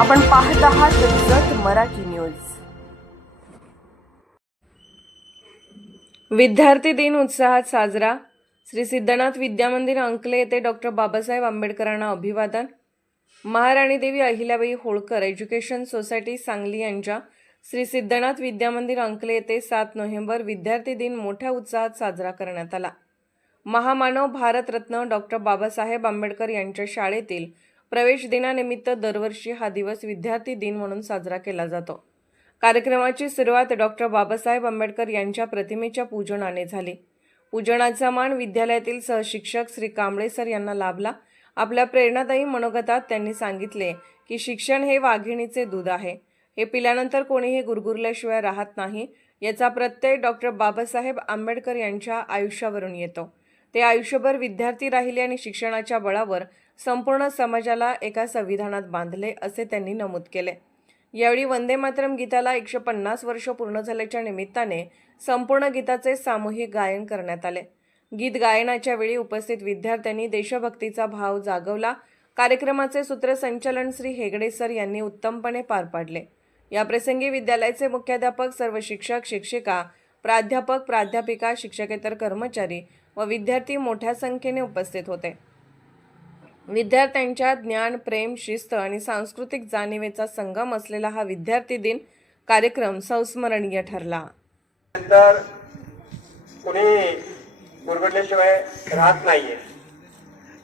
आपण पाहत आहात जत मराठी न्यूज. विद्यार्थी दिन उत्साहात साजरा. श्री सिद्धनाथ विद्यामंदिर अंकले येथे डॉक्टर बाबासाहेब आंबेडकरांना अभिवादन. महाराणी देवी अहिल्याबाई होळकर एज्युकेशन सोसायटी सांगली यांच्या. श्री सिद्धनाथ विद्यामंदिर अंकले येथे सात नोव्हेंबर विद्यार्थी दिन मोठ्या उत्साहात साजरा करण्यात आला. महामानव भारतरत्न डॉक्टर बाबासाहेब आंबेडकर यांच्या शाळेतील प्रवेश दिनानिमित्त दरवर्षी हा दिवस विद्यार्थी दिन म्हणून साजरा केला जातो. कार्यक्रमाची सुरुवात डॉक्टर बाबासाहेब आंबेडकर यांच्या प्रतिमेच्या पूजनाने झाली. पूजनाचा मान विद्यालयातील सहशिक्षक श्री कांबळे सर यांना लाभला. आपल्या प्रेरणादायी मनोगतात त्यांनी सांगितले की शिक्षण हे वाघिणीचे दूध आहे. हे पिल्यानंतर कोणीही गुरगुरल्याशिवाय राहत नाही. याचा प्रत्यय डॉक्टर बाबासाहेब आंबेडकर यांच्या आयुष्यावरून येतो. ते आयुष्यभर विद्यार्थी राहिले आणि शिक्षणाच्या बळावर संपूर्ण समाजाला एका संविधानात बांधले असे त्यांनी नमूद केले. यावेळी वंदे मातरम गीताला एकशे पन्नास वर्ष पूर्ण झाल्याच्या निमित्ताने संपूर्ण गीताचे सामूहिक गायन करण्यात आले. गीत गायनाच्या वेळी उपस्थित विद्यार्थ्यांनी देशभक्तीचा भाव जागवला. कार्यक्रमाचे सूत्रसंचालन श्री हेगडे सर यांनी उत्तमपणे पार पाडले. याप्रसंगी विद्यालयाचे मुख्याध्यापक सर्व शिक्षक शिक्षिका प्राध्यापक प्राध्यापिका शिक्षकेतर कर्मचारी व विद्यार्थी मोठ्या संख्येने उपस्थित होते. विद्यार्थ्यांच्या ज्ञान प्रेम शिस्त आणि सांस्कृतिक जाणीवेचा संगम असलेला हा विद्यार्थी दिन कार्यक्रम संस्मरणीय ठरला. नंतर कुणी गुरगडल्याशिवाय राहत नाहीये.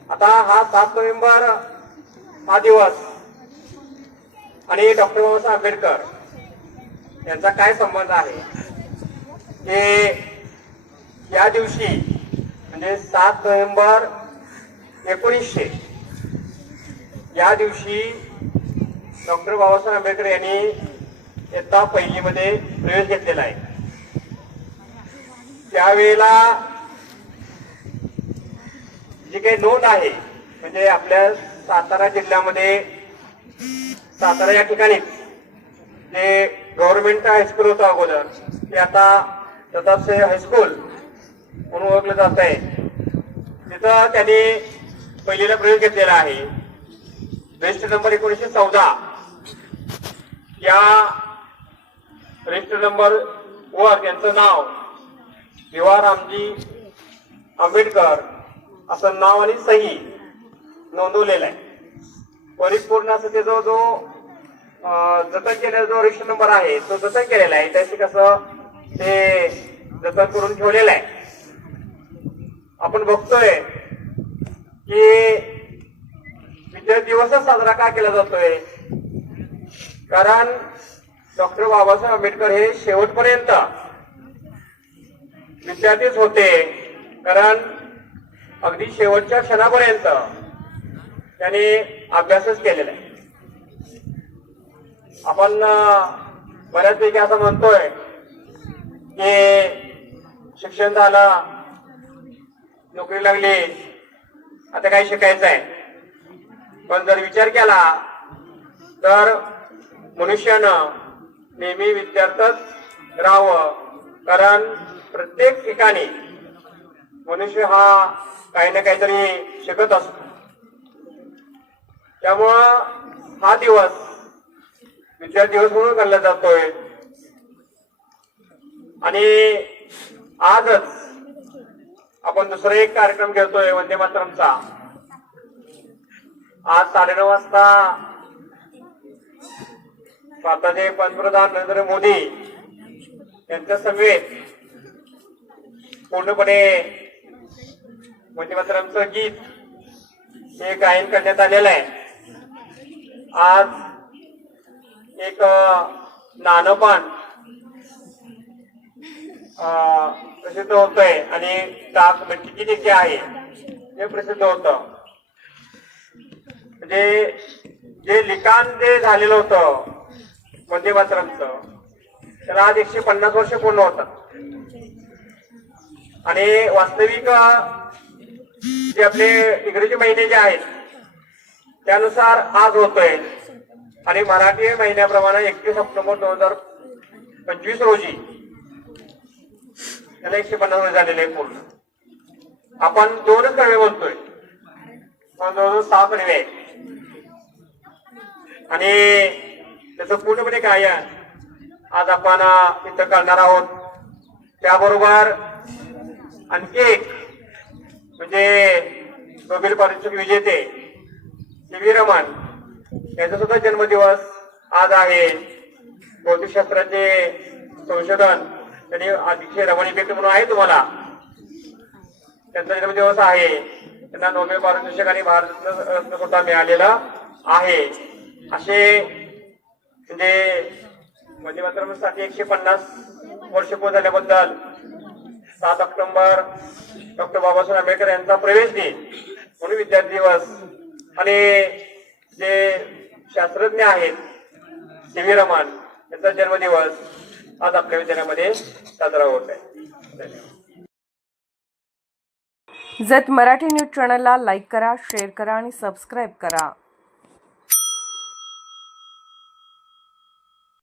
आता हा सात नोव्हेंबर हा दिवस आणि डॉक्टर बाबासाहेब आंबेडकर यांचा काय संबंध आहे? हे या दिवशी म्हणजे सात नोव्हेंबर एकोणीसशे. या दिवशी डॉक्टर बाबासाहेब आंबेडकर यांनी इयत्ता पहिलीमध्ये प्रवेश घेतलेला आहे. त्यावेळेला जी काही नोंद आहे म्हणजे आपल्या सातारा जिल्ह्यामध्ये सातारा या ठिकाणी जे गव्हर्नमेंट हायस्कूल होतं अगोदर ते आता दत्तात्रय हायस्कूल म्हणून ओळखलं जात आहे. तिथं त्यांनी पहिलीला प्रयोग घेतलेला आहे. रजिस्टर नंबर एकोणीसशे चौदा. या रजिस्टर नंबर वर त्यांचं नाव विवा रामजी आंबेडकर असं नाव आणि सही नोंदवलेलं आहे. परिपूर्ण असं त्याचा जो जो जतन केलेला जो रजिस्टर नंबर आहे तो जतन केलेला आहे. त्याशी कसं ते जतन करून ठेवलेलं आहे. आपण बघतोय की विद्यार्थी दिवसच साजरा का केला जातोय? कारण डॉक्टर बाबासाहेब आंबेडकर हे शेवटपर्यंत विद्यार्थीच होते. कारण अगदी शेवटच्या क्षणापर्यंत त्यांनी अभ्यासच केलेला आहे. आपण बऱ्याचपैकी असं म्हणतोय की शिक्षण झालं नोकरी लागली. आता काय शिकायचं आहे पण जर विचार केला तर मनुष्यानं नेहमी विद्यार्थ्यच राहावं. कारण प्रत्येक ठिकाणी मनुष्य हा काही ना काहीतरी शिकत असतो. त्यामुळं हा दिवस विद्यार्थी दिवस म्हणून गणला जातोय. आणि आजच आपण दुसरा एक कार्यक्रम घेतोय वंदे मातरमचा. आज साडेनऊ वाजता भारताचे पंतप्रधान नरेंद्र मोदी यांच्या समेत पूर्णपणे वंदे मातरमचं गीत हे गायन करण्यात आलेलं आहे. आज एक अं, नानपान प्रसिद्ध होतोय. आणि डाक म्हणजे जे आहे ते प्रसिद्ध होतं. म्हणजे जे लिखाण जे झालेलं होतं वंदे मातरमचं त्याला आज एकशे पन्नास वर्ष पूर्ण होतात. आणि वास्तविक जे आपले इंग्रजी महिने जे आहेत त्यानुसार आज होतोय. आणि मराठी महिन्याप्रमाणे एकतीस ऑक्टोबर दोन हजार पंचवीस रोजी त्याला एकशे पन्नास झालेले आहे पूर्ण. आपण दोनच कडवे बोलतोय. पण जवळजवळ सहा कडवे आहेत. आणि त्याचं पूर्णपणे काय आहे? आज आपण इथं करणार आहोत. त्याबरोबर आणखी एक म्हणजे नोबेल पारितोषिक विजेते सी व्ही रमन यांचा सुद्धा जन्मदिवस आज आहे. भौतिकशास्त्राचे संशोधन त्यांनी अतिशय रमण व्यक्ती म्हणून आहे तुम्हाला? त्यांचा जन्मदिवस म्हणजे आहे. त्यांना नोबेल पारितोषिक आणि भारतरत्न सुद्धा मिळालेलं आहे. असे म्हणजे वंदे मातरमसाठी एकशे पन्नास वर्ष पूर्ण झाल्याबद्दल सात ऑक्टोबर डॉक्टर बाबासाहेब आंबेडकर यांचा प्रवेश दिन म्हणून विद्यार्थी दिवस. आणि जे शास्त्रज्ञ आहेत सी व्ही रमण यांचा जन्मदिवस. आज आपल्या विद्यालयामध्ये साजरा होत आहे. धन्यवाद जत मराठी न्यूज चॅनलला लाईक करा शेअर करा आणि सबस्क्राईब करा.